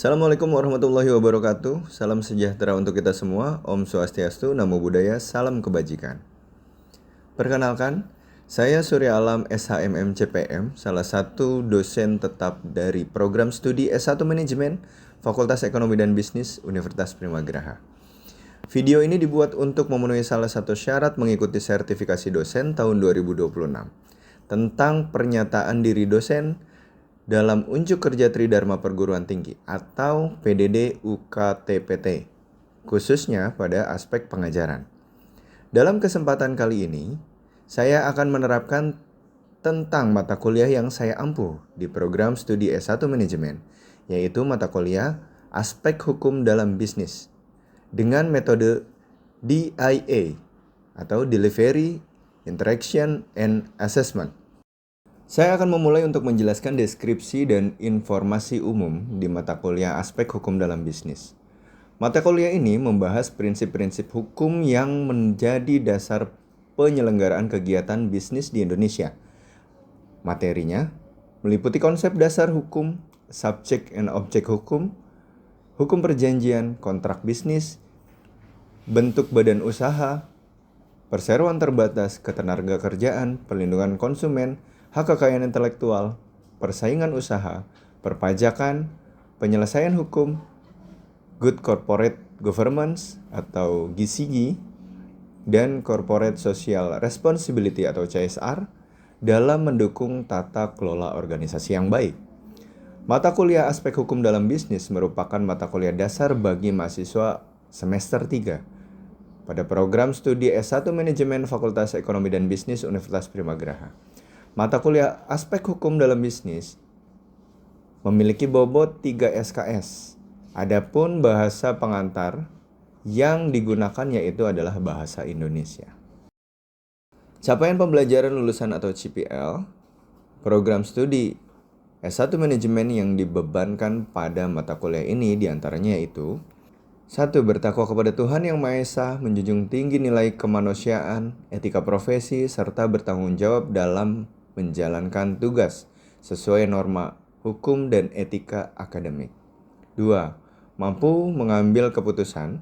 Assalamualaikum warahmatullahi wabarakatuh. Salam sejahtera untuk kita semua. Om Swastiastu, Namo Buddhaya, salam kebajikan. Perkenalkan, saya Surya Alam SHMM CPM, salah satu dosen tetap dari program studi S1 Manajemen Fakultas Ekonomi dan Bisnis Universitas Primagraha. Video ini dibuat untuk memenuhi salah satu syarat mengikuti sertifikasi dosen tahun 2026 tentang pernyataan diri dosen dalam Unjuk Kerja Tridharma Perguruan Tinggi atau PDD UKTPT, khususnya pada aspek pengajaran. Dalam kesempatan kali ini, saya akan menerapkan tentang mata kuliah yang saya ampuh di program studi S1 Manajemen, yaitu mata kuliah Aspek Hukum dalam Bisnis, dengan metode DIA atau Delivery, Interaction, and Assessment. Saya akan memulai untuk menjelaskan deskripsi dan informasi umum di mata kuliah Aspek Hukum dalam Bisnis. Mata kuliah ini membahas prinsip-prinsip hukum yang menjadi dasar penyelenggaraan kegiatan bisnis di Indonesia. Materinya meliputi konsep dasar hukum, subjek and objek hukum, hukum perjanjian, kontrak bisnis, bentuk badan usaha, perseroan terbatas, ketenagakerjaan, perlindungan konsumen, hak kekayaan intelektual, persaingan usaha, perpajakan, penyelesaian hukum, good corporate governance atau GCG, dan corporate social responsibility atau CSR dalam mendukung tata kelola organisasi yang baik. Mata kuliah Aspek Hukum dalam Bisnis merupakan mata kuliah dasar bagi mahasiswa semester 3 pada program studi S1 Manajemen Fakultas Ekonomi dan Bisnis Universitas Primagraha. Mata kuliah Aspek Hukum dalam Bisnis memiliki bobot 3 SKS. Adapun bahasa pengantar yang digunakan yaitu adalah bahasa Indonesia. Capaian pembelajaran lulusan atau CPL, program studi S1 Manajemen yang dibebankan pada mata kuliah ini diantaranya yaitu 1. Bertakwa kepada Tuhan Yang Maha Esa, menjunjung tinggi nilai kemanusiaan, etika profesi, serta bertanggung jawab dalam menjalankan tugas sesuai norma hukum dan etika akademik. 2. Mampu mengambil keputusan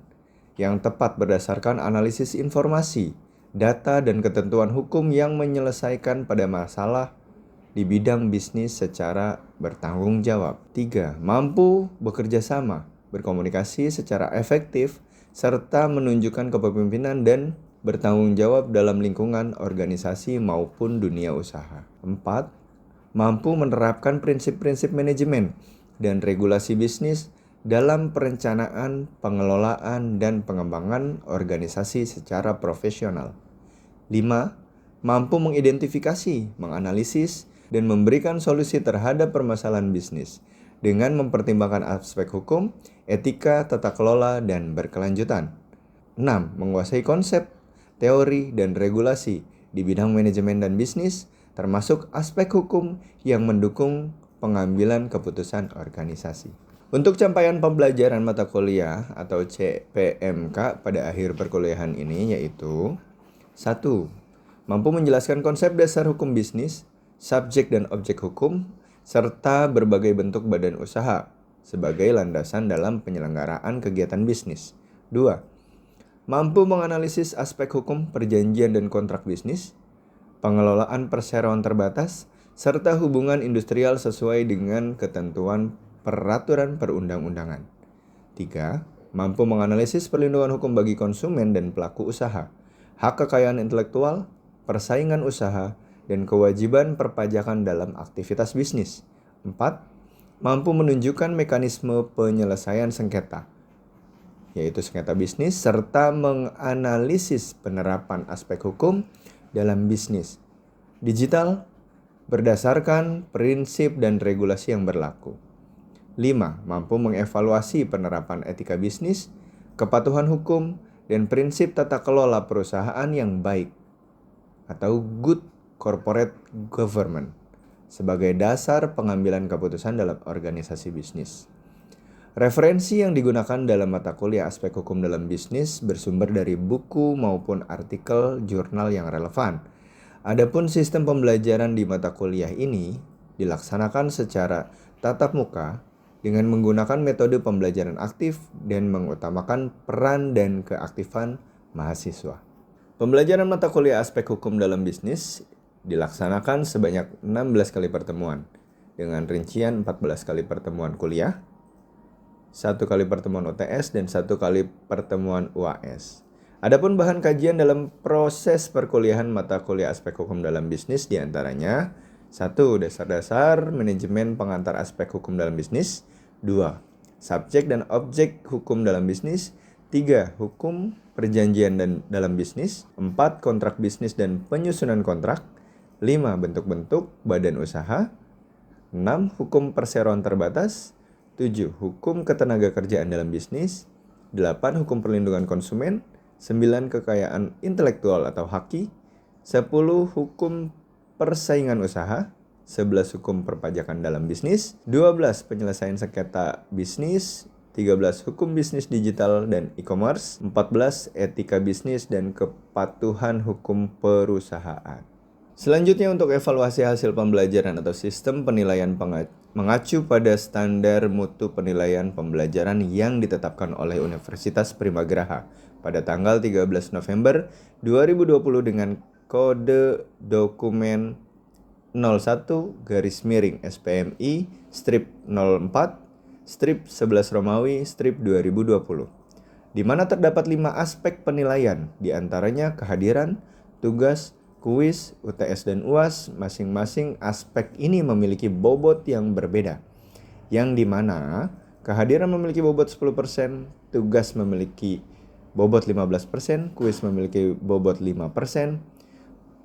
yang tepat berdasarkan analisis informasi, data, dan ketentuan hukum yang menyelesaikan pada masalah di bidang bisnis secara bertanggung jawab. 3. Mampu bekerja sama, berkomunikasi secara efektif, serta menunjukkan kepemimpinan dan bertanggung jawab dalam lingkungan organisasi maupun dunia usaha. 4. Mampu menerapkan prinsip-prinsip manajemen dan regulasi bisnis dalam perencanaan, pengelolaan, dan pengembangan organisasi secara profesional. 5. Mampu mengidentifikasi, menganalisis, dan memberikan solusi terhadap permasalahan bisnis dengan mempertimbangkan aspek hukum, etika, tata kelola, dan berkelanjutan. 6. Menguasai konsep, teori, dan regulasi di bidang manajemen dan bisnis, termasuk aspek hukum yang mendukung pengambilan keputusan organisasi. Untuk capaian pembelajaran mata kuliah atau CPMK pada akhir perkuliahan ini yaitu 1. Mampu menjelaskan konsep dasar hukum bisnis, subjek dan objek hukum, serta berbagai bentuk badan usaha sebagai landasan dalam penyelenggaraan kegiatan bisnis. 2. Mampu menganalisis aspek hukum, perjanjian, dan kontrak bisnis, pengelolaan perseroan terbatas, serta hubungan industrial sesuai dengan ketentuan peraturan perundang-undangan. 3. Mampu menganalisis perlindungan hukum bagi konsumen dan pelaku usaha, hak kekayaan intelektual, persaingan usaha, dan kewajiban perpajakan dalam aktivitas bisnis. 4. Mampu menunjukkan mekanisme penyelesaian sengketa, yaitu sengketa bisnis, serta menganalisis penerapan aspek hukum dalam bisnis digital berdasarkan prinsip dan regulasi yang berlaku. 5. Mampu mengevaluasi penerapan etika bisnis, kepatuhan hukum, dan prinsip tata kelola perusahaan yang baik atau good corporate governance sebagai dasar pengambilan keputusan dalam organisasi bisnis. Referensi yang digunakan dalam mata kuliah Aspek Hukum dalam Bisnis bersumber dari buku maupun artikel jurnal yang relevan. Adapun sistem pembelajaran di mata kuliah ini dilaksanakan secara tatap muka dengan menggunakan metode pembelajaran aktif dan mengutamakan peran dan keaktifan mahasiswa. Pembelajaran mata kuliah aspek hukum dalam bisnis dilaksanakan sebanyak 16 kali pertemuan dengan rincian 14 kali pertemuan kuliah, 1 kali pertemuan UTS, dan 1 kali pertemuan UAS. Adapun bahan kajian dalam proses perkuliahan mata kuliah aspek hukum dalam bisnis diantaranya 1. Dasar-dasar manajemen pengantar aspek hukum dalam bisnis. 2. Subjek dan objek hukum dalam bisnis. 3. Hukum perjanjian dan dalam bisnis. 4. Kontrak bisnis dan penyusunan kontrak. 5. Bentuk-bentuk badan usaha. 6. Hukum perseroan terbatas. 7. Hukum ketenagakerjaan dalam bisnis. 8. Hukum perlindungan konsumen. 9. Kekayaan intelektual atau haki. 10. Hukum persaingan usaha. 11. Hukum perpajakan dalam bisnis. 12. Penyelesaian sengketa bisnis. 13. Hukum bisnis digital dan e-commerce. 14. Etika bisnis dan kepatuhan hukum perusahaan. Selanjutnya untuk evaluasi hasil pembelajaran atau sistem penilaian mengacu pada standar mutu penilaian pembelajaran yang ditetapkan oleh Universitas Primagraha pada tanggal 13 November 2020 dengan kode dokumen 01-SPMI strip 04 strip 11 Romawi strip 2020, di mana terdapat 5 aspek penilaian, diantaranya kehadiran, tugas, kuis, UTS, dan UAS. Masing-masing aspek ini memiliki bobot yang berbeda, yang dimana kehadiran memiliki bobot 10%, tugas memiliki bobot 15%, kuis memiliki bobot 5%,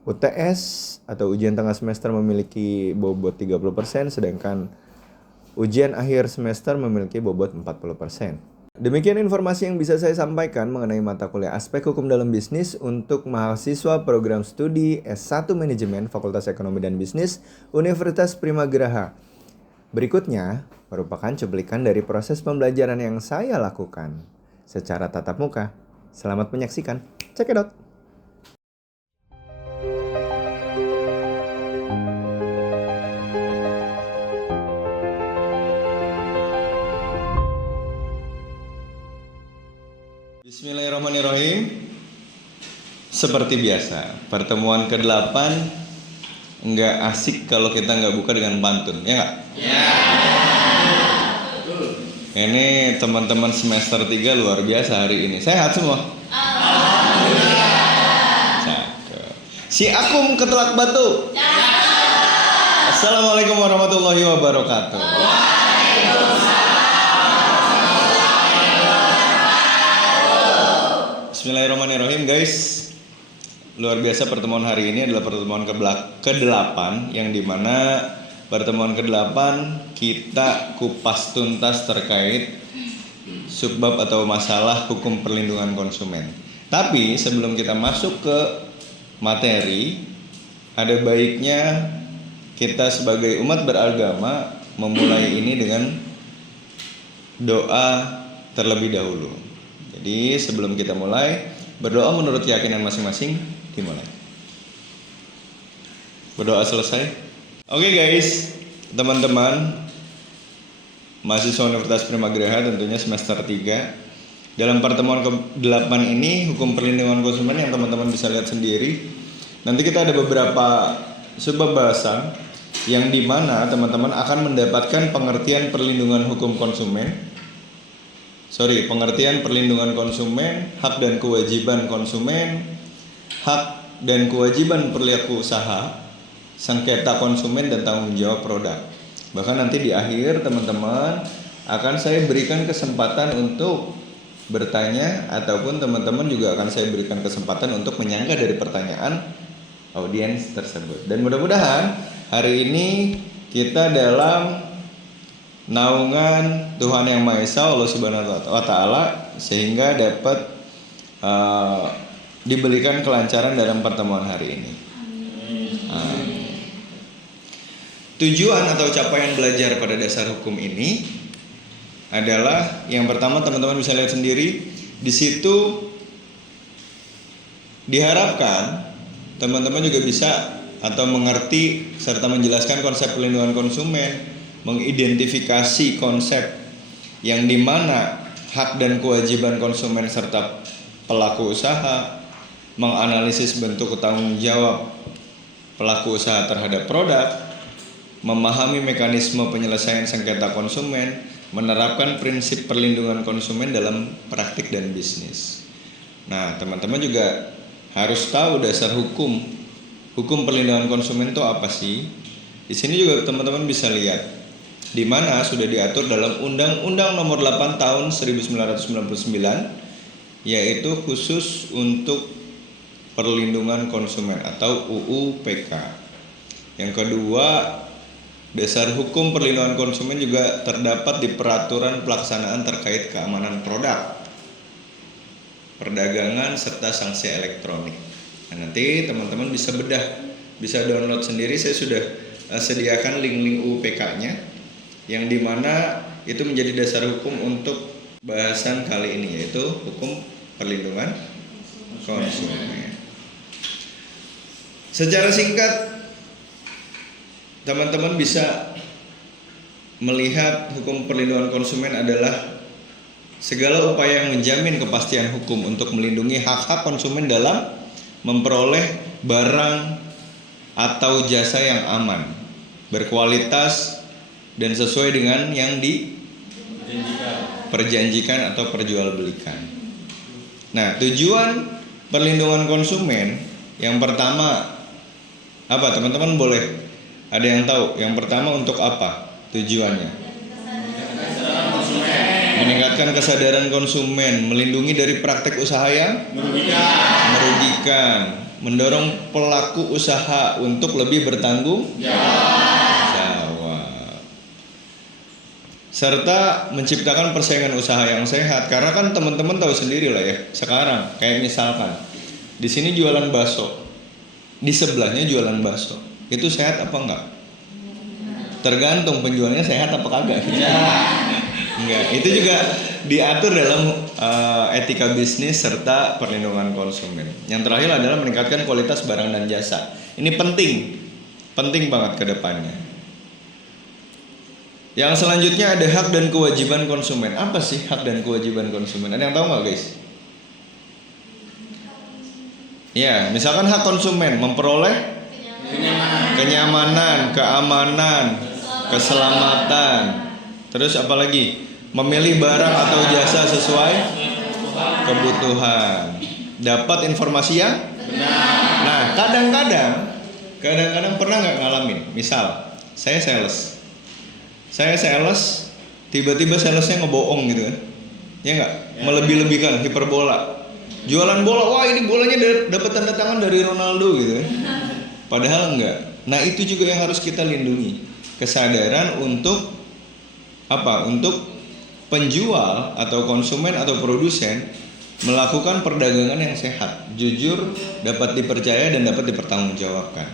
UTS atau ujian tengah semester memiliki bobot 30%, sedangkan ujian akhir semester memiliki bobot 40%. Demikian informasi yang bisa saya sampaikan mengenai mata kuliah aspek hukum dalam bisnis untuk mahasiswa program studi S1 Manajemen Fakultas Ekonomi dan Bisnis Universitas Primagraha. Berikutnya merupakan cuplikan dari proses pembelajaran yang saya lakukan secara tatap muka. Selamat menyaksikan. Check it out. Bismillahirrahmanirrahim. Seperti biasa, pertemuan ke-8 nggak asik kalau kita nggak buka dengan pantun, ya nggak? Ya. Ini teman-teman semester 3 luar biasa hari ini. Sehat semua? Cakep. Si Akum ketelak batu. Assalamualaikum warahmatullahi wabarakatuh. Bismillahirrahmanirrahim guys. Luar biasa pertemuan hari ini adalah pertemuan ke-8 yang dimana pertemuan ke-8 kita kupas tuntas terkait subbab atau masalah hukum perlindungan konsumen. Tapi sebelum kita masuk ke materi, ada baiknya kita sebagai umat beragama memulai ini dengan doa terlebih dahulu. Jadi sebelum kita mulai, berdoa menurut keyakinan masing-masing dimulai. Berdoa selesai. Oke guys, teman-teman mahasiswa Universitas Primagraha tentunya semester 3. Dalam pertemuan ke-8 ini hukum perlindungan konsumen yang teman-teman bisa lihat sendiri. Nanti kita ada beberapa subbab bahasan yang dimana teman-teman akan mendapatkan pengertian perlindungan hukum konsumen. Pengertian perlindungan konsumen, hak dan kewajiban konsumen, hak dan kewajiban pelaku usaha, sengketa konsumen dan tanggung jawab produk. Bahkan nanti di akhir teman-teman akan saya berikan kesempatan untuk bertanya ataupun teman-teman juga akan saya berikan kesempatan untuk menyangga dari pertanyaan audiens tersebut. Dan mudah-mudahan hari ini kita dalam naungan Tuhan Yang Maha Esa Allah Subhanahu wa Ta'ala sehingga dapat diberikan kelancaran dalam pertemuan hari ini. Amin. Tujuan atau capaian belajar pada dasar hukum ini adalah yang pertama teman-teman bisa lihat sendiri di situ diharapkan teman-teman juga bisa atau mengerti serta menjelaskan konsep perlindungan konsumen, mengidentifikasi konsep yang dimana hak dan kewajiban konsumen serta pelaku usaha, menganalisis bentuk tanggung jawab pelaku usaha terhadap produk, memahami mekanisme penyelesaian sengketa konsumen, menerapkan prinsip perlindungan konsumen dalam praktik dan bisnis. Nah, teman-teman juga harus tahu dasar hukum perlindungan konsumen itu apa sih? Di sini juga teman-teman bisa lihat di mana sudah diatur dalam Undang-Undang Nomor 8 Tahun 1999, yaitu khusus untuk perlindungan konsumen atau UU PK. Yang kedua, dasar hukum perlindungan konsumen juga terdapat di peraturan pelaksanaan terkait keamanan produk, perdagangan, serta sanksi elektronik. Nah, nanti teman-teman bisa bisa download sendiri. Saya sudah sediakan link-link UU PK-nya, yang dimana itu menjadi dasar hukum untuk bahasan kali ini, yaitu hukum perlindungan konsumen. Secara singkat, teman-teman bisa melihat hukum perlindungan konsumen adalah segala upaya yang menjamin kepastian hukum untuk melindungi hak-hak konsumen dalam memperoleh barang atau jasa yang aman, berkualitas, dan sesuai dengan yang diperjanjikan atau perjualbelikan. Nah, tujuan perlindungan konsumen yang pertama apa, teman-teman boleh ada yang tahu? Yang pertama untuk apa tujuannya? Meningkatkan kesadaran konsumen, melindungi dari praktek usaha yang merugikan, mendorong pelaku usaha untuk lebih bertanggung jawab, serta menciptakan persaingan usaha yang sehat. Karena kan teman-teman tahu sendiri lah ya, sekarang kayak misalkan di sini jualan bakso, di sebelahnya jualan bakso, itu sehat apa enggak? Tergantung penjualnya sehat apa kagak. Enggak, itu juga diatur dalam etika bisnis serta perlindungan konsumen. Yang terakhir adalah meningkatkan kualitas barang dan jasa. Ini penting banget ke depannya. Yang selanjutnya ada hak dan kewajiban konsumen. Apa sih hak dan kewajiban konsumen? Ada yang tahu nggak, guys? Ya, misalkan hak konsumen memperoleh kenyamanan, keamanan, keselamatan. Terus apa lagi? Memilih barang atau jasa sesuai kebutuhan. Dapat informasi yang benar. Nah, kadang-kadang pernah nggak ngalamin? Misal, saya sales, tiba-tiba salesnya ngebohong gitu kan? Ya nggak? Melebih-lebihkan, hiperbola. Jualan bola, wah ini bolanya dapat tanda tangan dari Ronaldo gitu kan? Padahal enggak. Nah, itu juga yang harus kita lindungi. Kesadaran untuk apa? Untuk penjual atau konsumen atau produsen melakukan perdagangan yang sehat, jujur, dapat dipercaya dan dapat dipertanggungjawabkan.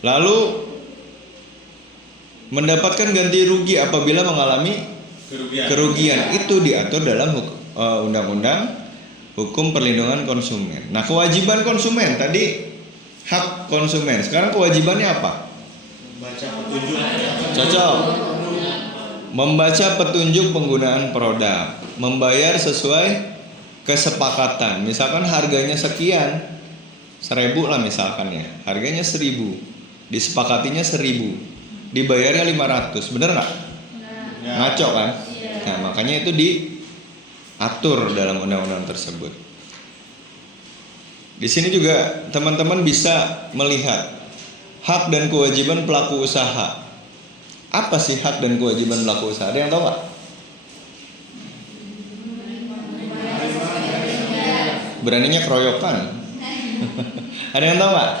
Lalu mendapatkan ganti rugi apabila mengalami kerugian. Itu diatur dalam undang-undang hukum perlindungan konsumen. Nah, kewajiban konsumen tadi hak konsumen. Sekarang kewajibannya apa? Membaca petunjuk. Cocok. Membaca petunjuk penggunaan produk, membayar sesuai kesepakatan. Misalkan harganya sekian, 1.000 lah misalkan ya. Harganya 1.000, disepakatinya 1.000, dibayarnya 500. Bener nggak? Ngaco kan? Nah, makanya itu diatur dalam undang-undang tersebut. Di sini juga teman-teman bisa melihat hak dan kewajiban pelaku usaha. Apa sih hak dan kewajiban pelaku usaha? Ada yang tahu nggak? Beraninya keroyokan. Ada yang tahu nggak?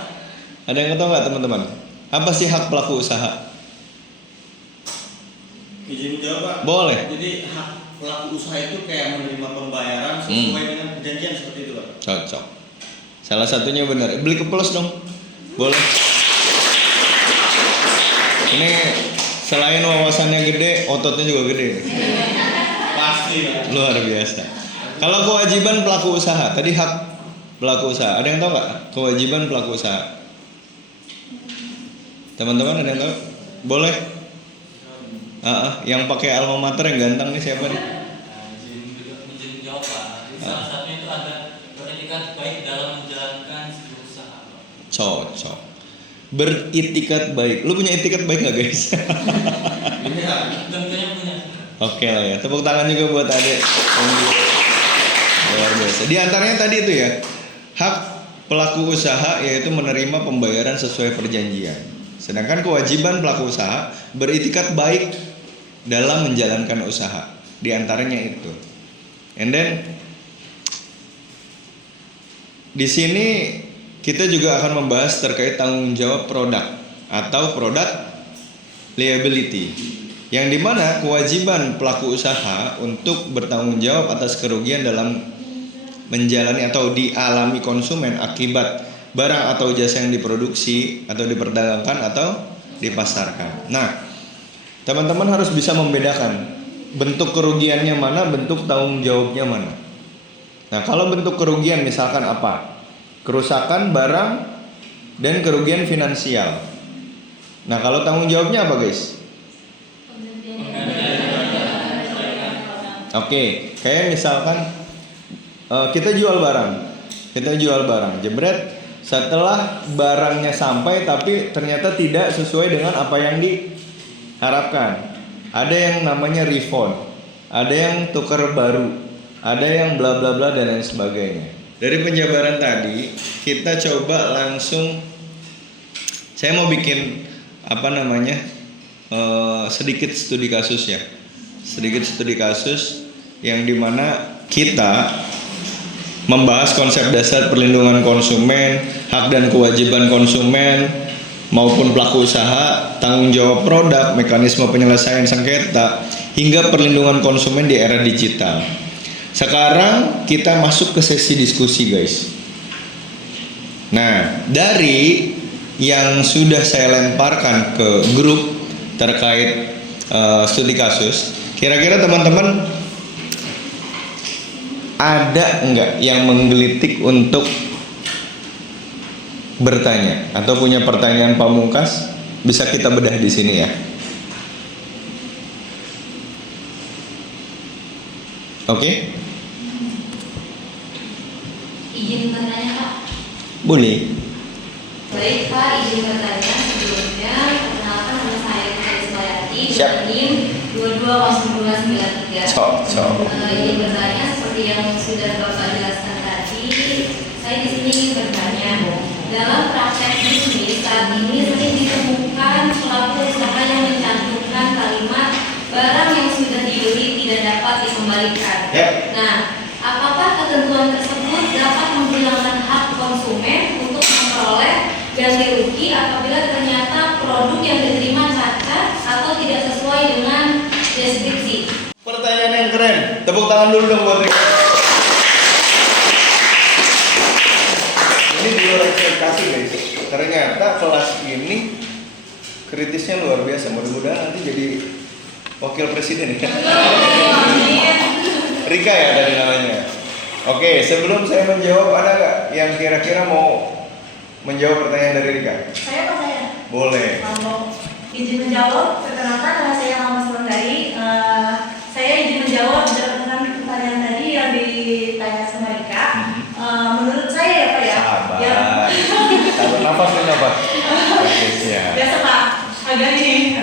Ada yang tahu nggak, teman-teman? Apa sih hak pelaku usaha? Izin jawab, Pak. Boleh. Jadi hak pelaku usaha itu kayak menerima pembayaran sesuai dengan perjanjian seperti itu, Pak. Cocok. Salah satunya benar. Beli keplos dong. Boleh. Ini selain wawasannya gede, ototnya juga gede. Pasti, Pak. Luar biasa. Kalau kewajiban pelaku usaha, tadi hak pelaku usaha. Ada yang tahu nggak kewajiban pelaku usaha? Teman-teman ada yang tahu? Boleh. Yang pakai alma mater yang ganteng nih siapa nih? Izin jawab Pak. Jadi salah satunya itu ada beretikat baik dalam menjalankan sebuah usaha. Cocok. Beritikat baik. Lu punya itikat baik nggak guys? Iya. Tentunya punya. Oke lah ya. Tepuk tangan juga buat adik. Luar biasa. Di antaranya tadi itu ya, hak pelaku usaha yaitu menerima pembayaran sesuai perjanjian. Sedangkan kewajiban pelaku usaha beritikat baik dalam menjalankan usaha. Di antaranya itu. And then di sini kita juga akan membahas terkait tanggung jawab produk atau product liability, yang dimana kewajiban pelaku usaha untuk bertanggung jawab atas kerugian dalam menjalani atau dialami konsumen akibat barang atau jasa yang diproduksi atau diperdagangkan atau dipasarkan. Nah, teman-teman harus bisa membedakan bentuk kerugiannya mana, bentuk tanggung jawabnya mana. Nah, kalau bentuk kerugian misalkan apa? Kerusakan barang dan kerugian finansial. Nah, kalau tanggung jawabnya apa guys? Oke, kayak misalkan kita jual barang, jebret, setelah barangnya sampai tapi ternyata tidak sesuai dengan apa yang diharapkan. Ada yang namanya refund, ada yang tukar baru, ada yang bla bla bla dan lain sebagainya. Dari penjabaran tadi kita coba langsung, saya mau bikin sedikit studi kasus ya, yang dimana kita membahas konsep dasar perlindungan konsumen, hak dan kewajiban konsumen maupun pelaku usaha, tanggung jawab produk, mekanisme penyelesaian sengketa, hingga perlindungan konsumen di era digital. Sekarang kita masuk ke sesi diskusi guys. Nah, dari yang sudah saya lemparkan ke grup terkait studi kasus, kira-kira teman-teman ada enggak yang menggelitik untuk bertanya atau punya pertanyaan pamungkas? Bisa kita bedah di sini ya. Oke? Izin bertanya Pak. Boleh. Baik Pak, izin bertanya sebelumnya. Perkenalkan nama saya Putri Sumayati Siap. dengan NIM 220293. Izin bertanya seperti yang sudah Bapak jelaskan tadi, saya di sini ingin bertanya, dalam praktek bisnis saat ini sering ditemukan pelaku usaha yang mencantumkan kalimat barang yang sudah dibeli tidak dapat dikembalikan. Yep. Nah, apakah ketentuan tersebut dapat menghilangkan hak konsumen untuk memperoleh ganti rugi apabila ternyata produk yang diterima cacat atau tidak sesuai dengan deskripsi? Pertanyaan yang keren. Tepuk tangan dulu dong buat Rika. Ini di luar ekspektasi guys. Ternyata kelas ini kritisnya luar biasa. Mudah-mudahan nanti jadi wakil presiden ya. Rika ya tadi namanya. Oke, sebelum saya menjawab, ada nggak yang kira-kira mau menjawab pertanyaan dari Rika? Saya Pak saya. Boleh. Kalau izin menjawab, perkenalkan nama saya Mama Selendari. Saya izin menjawab berdasarkan pertanyaan tadi yang ditanya sama Rika. Menurut saya ya Pak ya. Sabar, nafas. Oke, siap. Biasa Pak, agak ini.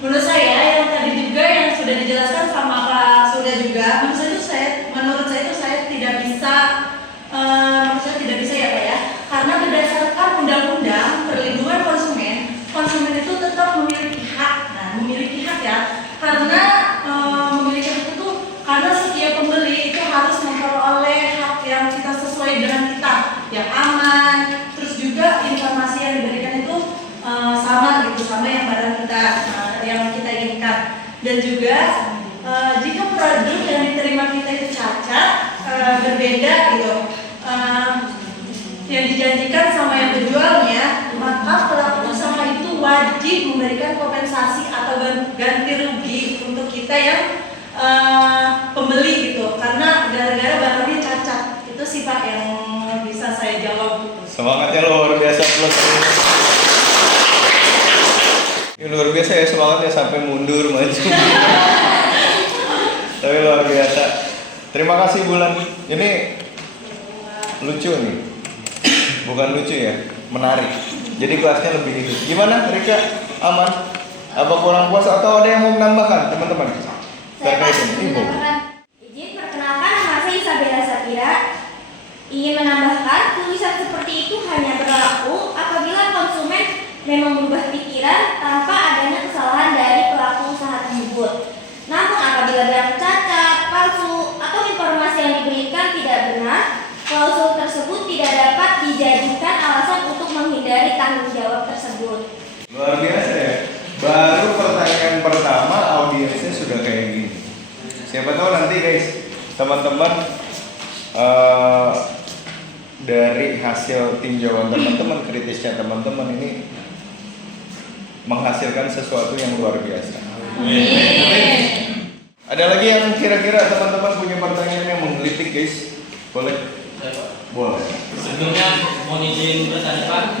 Menurut saya yang tadi juga yang sudah dijelaskan sama Pak sudah juga. Menurut saya itu saya tidak bisa. Menurut saya tidak bisa ya Pak ya. Karena berdasarkan undang-undang perlindungan konsumen itu tetap memiliki hak. Nah, memiliki hak ya. Karena memiliki hak itu karena setiap pembeli itu harus memperoleh hak yang kita sesuai dengan kita, yang aman. Terus juga informasi yang diberikan itu sama yang barang kita yang kita inginkan. Dan juga jika produk yang diterima kita itu cacat, berbeda gitu. Yang dijanjikan sama yang penjualnya, maka pelaku usaha itu wajib memberikan kompensasi atau ganti rugi untuk kita yang pembeli gitu, karena gara-gara barangnya cacat. Itu sih Pak yang bisa saya jawab gitu. Semangatnya luar biasa plus. Ini luar Luar biasa ya semangatnya sampai mundur maju. Tapi luar biasa. Terima kasih Bulan. Ini lucu nih. Bukan lucu ya, menarik. Jadi kelasnya lebih itu. Gimana Rika? Aman? Apa kurang puas atau ada yang mau menambahkan teman-teman? Terkait ini. Izin perkenalkan, nama saya Isabella Sapira. Ingin menambahkan, tulisan seperti itu hanya berlaku apabila konsumen memang berubah pikiran tanpa adanya kesalahan dari pelaku usaha tersebut. Namun apabila barang cacat, palsu, atau informasi yang diberikan tidak benar, klausul tersebut tidak dapat dijadikan alasan untuk menghindari tanggung jawab tersebut. Luar biasa ya. Baru pertanyaan pertama audiensnya sudah kayak gini. Siapa tahu nanti guys, teman-teman dari hasil tinjauan teman-teman, kritisnya teman-teman ini menghasilkan sesuatu yang luar biasa. Ada lagi yang kira-kira teman-teman punya pertanyaan yang menggelitik guys? Boleh? Boleh. Sebelumnya mohon izin bertanya Pak.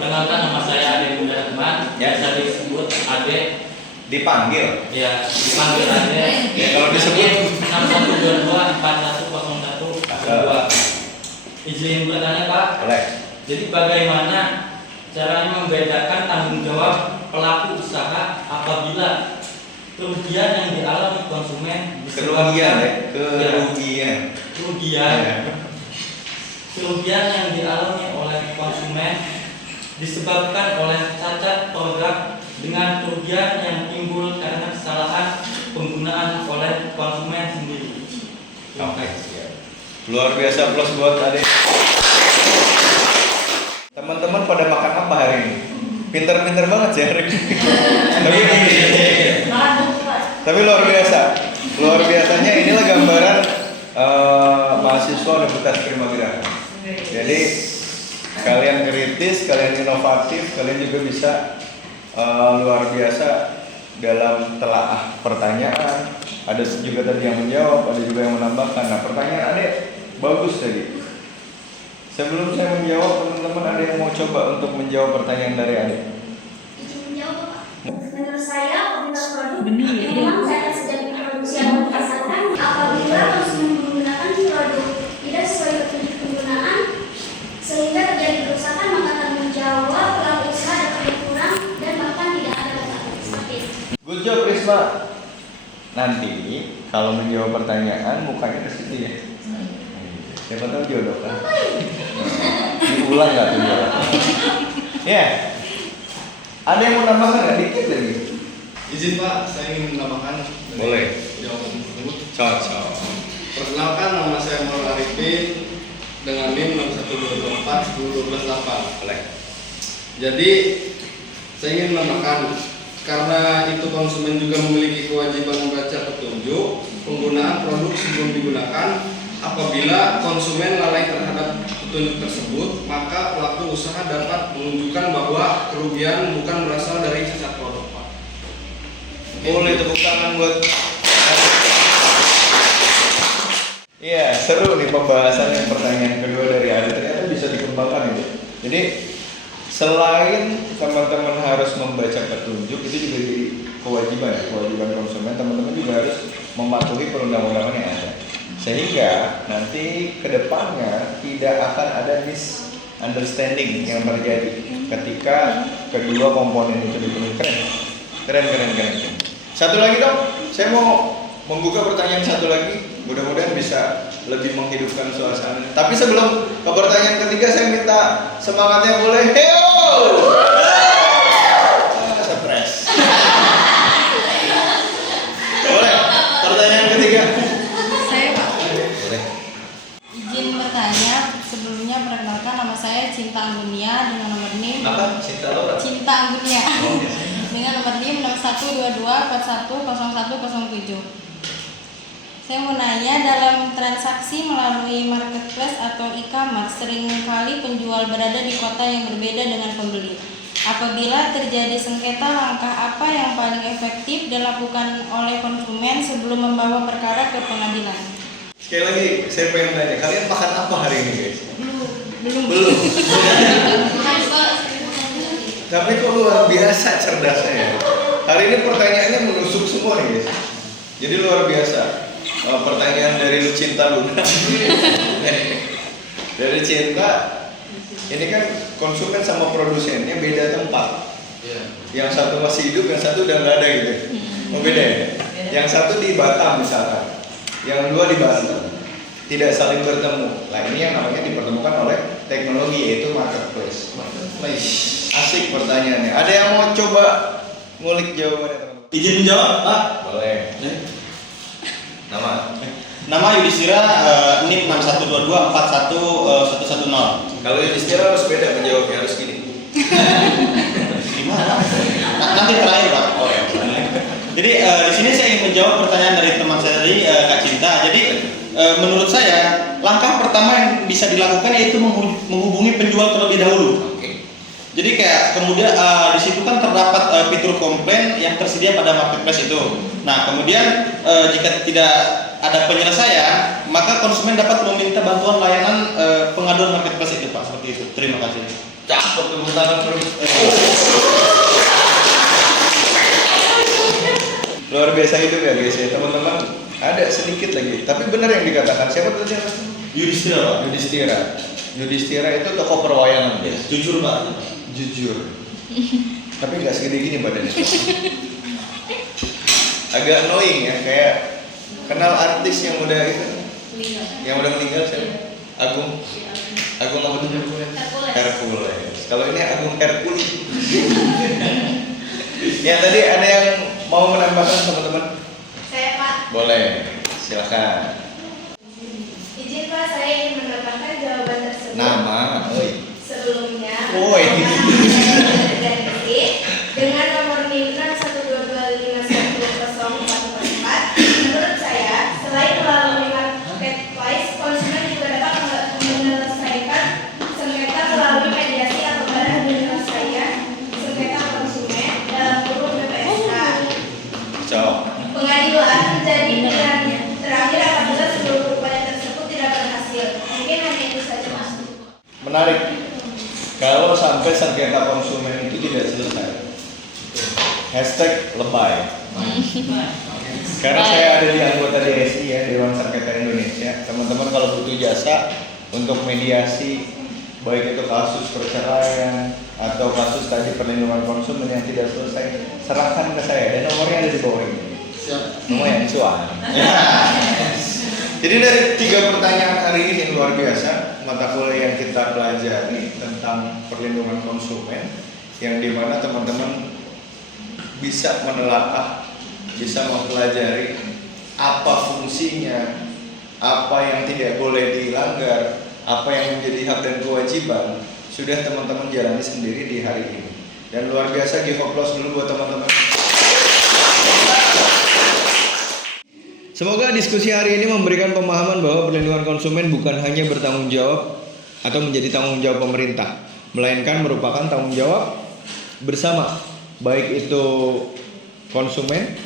Perkenalkan nama saya Ade Bunda Teman. Biasa disebut Ade. Dipanggil? Ya, dipanggil Ade. Ya kalau disebut 61224101. Izin bertanya Pak. Boleh. Jadi bagaimana caranya membedakan tanggung jawab pelaku usaha apabila kerugian yang dialami konsumen Kerugian kerugian yang dialami oleh konsumen disebabkan oleh cacat program dengan kerugian yang timbul karena kesalahan penggunaan oleh konsumen sendiri. Oke. Luar biasa, plus buat Ade. Teman-teman pada makan apa hari ini? Pinter-pinter banget sih hari ini. Tapi luar biasa. Luar biasanya inilah gambaran mahasiswa Universitas Primagera. Jadi kalian kritis, kalian inovatif, kalian juga bisa luar biasa dalam telaah pertanyaan. Ada juga tadi yang menjawab, ada juga yang menambahkan. Nah, pertanyaan Ade bagus tadi. Sebelum saya menjawab, teman-teman ada yang mau coba untuk menjawab pertanyaan dari Ade? Izin menjawab Pak. Menurut saya komunitas produk memang cacat sejak diproduksi atau dipasarkan apabila konsumen menggunakan produk tidak sesuai petunjuk penggunaan sehingga terjadi kerusakan, maka tanggung jawab pelaku usaha dapat berkurang dan bahkan tidak ada batas. Seperti itu. Good job Risma. Nanti kalau menjawab pertanyaan mukanya ke situ ya. Siapa tahu jodoh kan? Diulang nggak tuh jawab? Ya. Ada yang mau nambahkan nggak dikit lagi? Izin Pak, saya ingin menambahkan dari Boleh. jawaban tersebut. Cocok. Perkenalkan, nama saya Muhammad Arifin dengan NIM 6124 Boleh. Jadi saya ingin menambahkan, karena itu konsumen juga memiliki kewajiban membaca petunjuk penggunaan produk sebelum digunakan. Apabila konsumen lalai terhadap petunjuk tersebut, maka pelaku usaha dapat menunjukkan bahwa kerugian bukan berasal dari cacat produk, Pak. Boleh tepuk tangan buat. Iya, seru nih pembahasan yang pertanyaan kedua dari Ade, ternyata bisa dikembangkan itu. Jadi selain teman-teman harus membaca petunjuk, itu juga jadi kewajiban konsumen. Teman-teman juga harus mematuhi perundang-undangan yang ada, sehingga nanti kedepannya tidak akan ada misunderstanding yang terjadi ketika kedua komponen itu dipenuhi. Keren. Satu lagi dong, saya mau membuka pertanyaan satu lagi, mudah-mudahan bisa lebih menghidupkan suasana. Tapi sebelum ke pertanyaan ketiga, saya minta semangatnya boleh. Heyo! Stres. Boleh. Pertanyaan ketiga. Saya Pak. Boleh. Izin bertanya, sebelumnya perkenalkan nama saya Cinta Anggunia dengan nomor NIM Apa? Cinta Laura? Cinta Anggunia Oh, iya. dengan nomor NIM 6122410107. Saya mau nanya, dalam transaksi melalui marketplace atau e-commerce seringkali penjual berada di kota yang berbeda dengan pembeli. Apabila terjadi sengketa, langkah apa yang paling efektif dilakukan oleh konsumen sebelum membawa perkara ke pengadilan? Sekali lagi, saya pengen tanya, kalian makan apa hari ini guys? Belum. Belum. Tapi kok luar biasa cerdasnya ya. Hari ini pertanyaannya menusuk semua nih guys. Jadi luar biasa. Pertanyaan dari Lucinta Luna. Dari Cinta, ini kan konsumen sama produsennya beda tempat. Yang satu masih hidup, yang satu udah nggak ada gitu. Oh beda ya? Yang satu di Batam misalkan, yang dua di Banten. Tidak saling bertemu. Nah ini yang namanya dipertemukan oleh teknologi, yaitu marketplace. Asik pertanyaannya. Ada yang mau coba ngulik jawabannya teman-teman? Izin menjawab, Pak? Boleh. Nama? Nama Yudhistira, NIM 61224110. Kalau Yudhistira harus beda menjawabnya, harus gini. Gimana? Nanti terakhir, Pak. Oh ya. Jadi di sini saya ingin menjawab pertanyaan dari teman saya tadi, Kak Cinta. Jadi menurut saya langkah pertama yang bisa dilakukan yaitu menghubungi penjual terlebih dahulu. Jadi kayak kemudian di situ kan terdapat fitur komplain yang tersedia pada marketplace itu. Nah kemudian jika tidak ada penyelesaian, maka konsumen dapat meminta bantuan layanan pengaduan marketplace itu, Pak. Seperti itu. Terima kasih. Cakep, tepuk tangan terus. Luar biasa itu ya guys ya teman-teman. Ada sedikit lagi, tapi benar yang dikatakan. Siapa tadi? Yudhistira, Pak. Yudhistira. Yudhistira itu tokoh perwayangan guys. Jujur, Pak. Jujur. Tapi nggak segede gini badannya. Agak annoying ya, kayak kenal artis yang udah itu, yang udah meninggal siapa? Agung apa tuh? Hercules. Kalau ini Agung Hercules. Ya tadi ada yang mau menambahkan teman-teman? Saya Pak. Boleh, silakan. Izin Pak, saya ingin menambahkan jawaban tersebut. Nama, Sebelumnya. Dan dengan nomor NIM 122510444, menurut saya, selain melalui marketplace, konsumen juga dapat menyelesaikan sengketa melalui mediasi atau badan penyelesaian sengketa konsumen dalam kurung BPSK. Cok. Pengadilan menjadi pilihan terakhir apabila seluruh upaya tersebut tidak berhasil. Mungkin hanya itu saja Mas. Menarik. Kalau sampai sengketa konsumen itu tidak selesai. Hashtag lebay. Karena saya ada di anggota DSI ya, Dewan Sengketa Indonesia. Teman-teman kalau butuh jasa untuk mediasi, baik itu kasus perceraian atau kasus tadi perlindungan konsumen yang tidak selesai, serahkan ke saya dan nomornya ada di bawah ini. Nomor yang cuan. Jadi dari 3 pertanyaan hari ini luar biasa, mata kuliah yang kita pelajari tentang perlindungan konsumen, yang dimana teman-teman bisa menelaah, bisa mempelajari apa fungsinya, apa yang tidak boleh dilanggar, apa yang menjadi hak dan kewajiban, sudah teman-teman jalani sendiri di hari ini. Dan luar biasa, give applause dulu buat teman-teman. Semoga diskusi hari ini memberikan pemahaman bahwa perlindungan konsumen bukan hanya bertanggung jawab atau menjadi tanggung jawab pemerintah, melainkan merupakan tanggung jawab bersama, baik itu konsumen,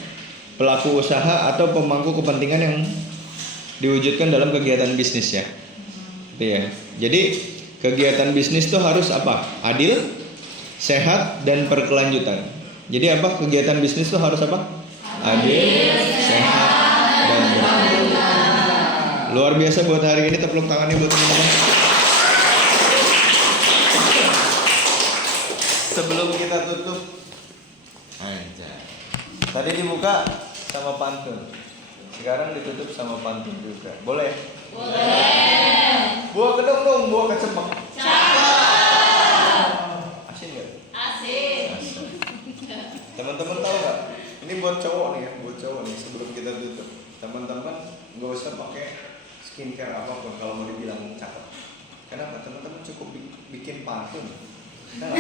pelaku usaha atau pemangku kepentingan yang diwujudkan dalam kegiatan bisnis ya. Iya. Jadi kegiatan bisnis itu harus apa? Adil, sehat dan berkelanjutan. Jadi apa? Kegiatan bisnis itu harus apa? Adil, sehat dan berkelanjutan. Luar biasa buat hari ini, tepuk tangannya buat teman-teman. Sebelum kita tutup, tadi dibuka sama pantun, sekarang ditutup sama pantun juga. Boleh? Boleh. Buah kedong dong, buah kecemek. Cakep. Asin nggak? Asin. Teman-teman tahu nggak? Ini buat cowok nih ya, buat cowok nih. Sebelum kita tutup, teman-teman nggak usah pakai skincare apapun kalau mau dibilang cakep. Kenapa? Teman-teman cukup bikin parfum. Benar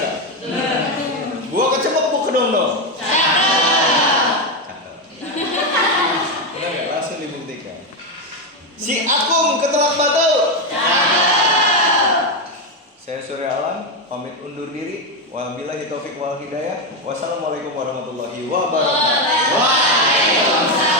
nggak? Benar. Buah kecemek, buah kedong dong. Benar nggak? Langsung dibuktikan. Si Agung ketelak batu. Saya Surya Alam, pamit undur diri. Wabillahi taufik wal hidayah. Wassalamualaikum warahmatullahi wabarakatuh. Waalaikumsalam.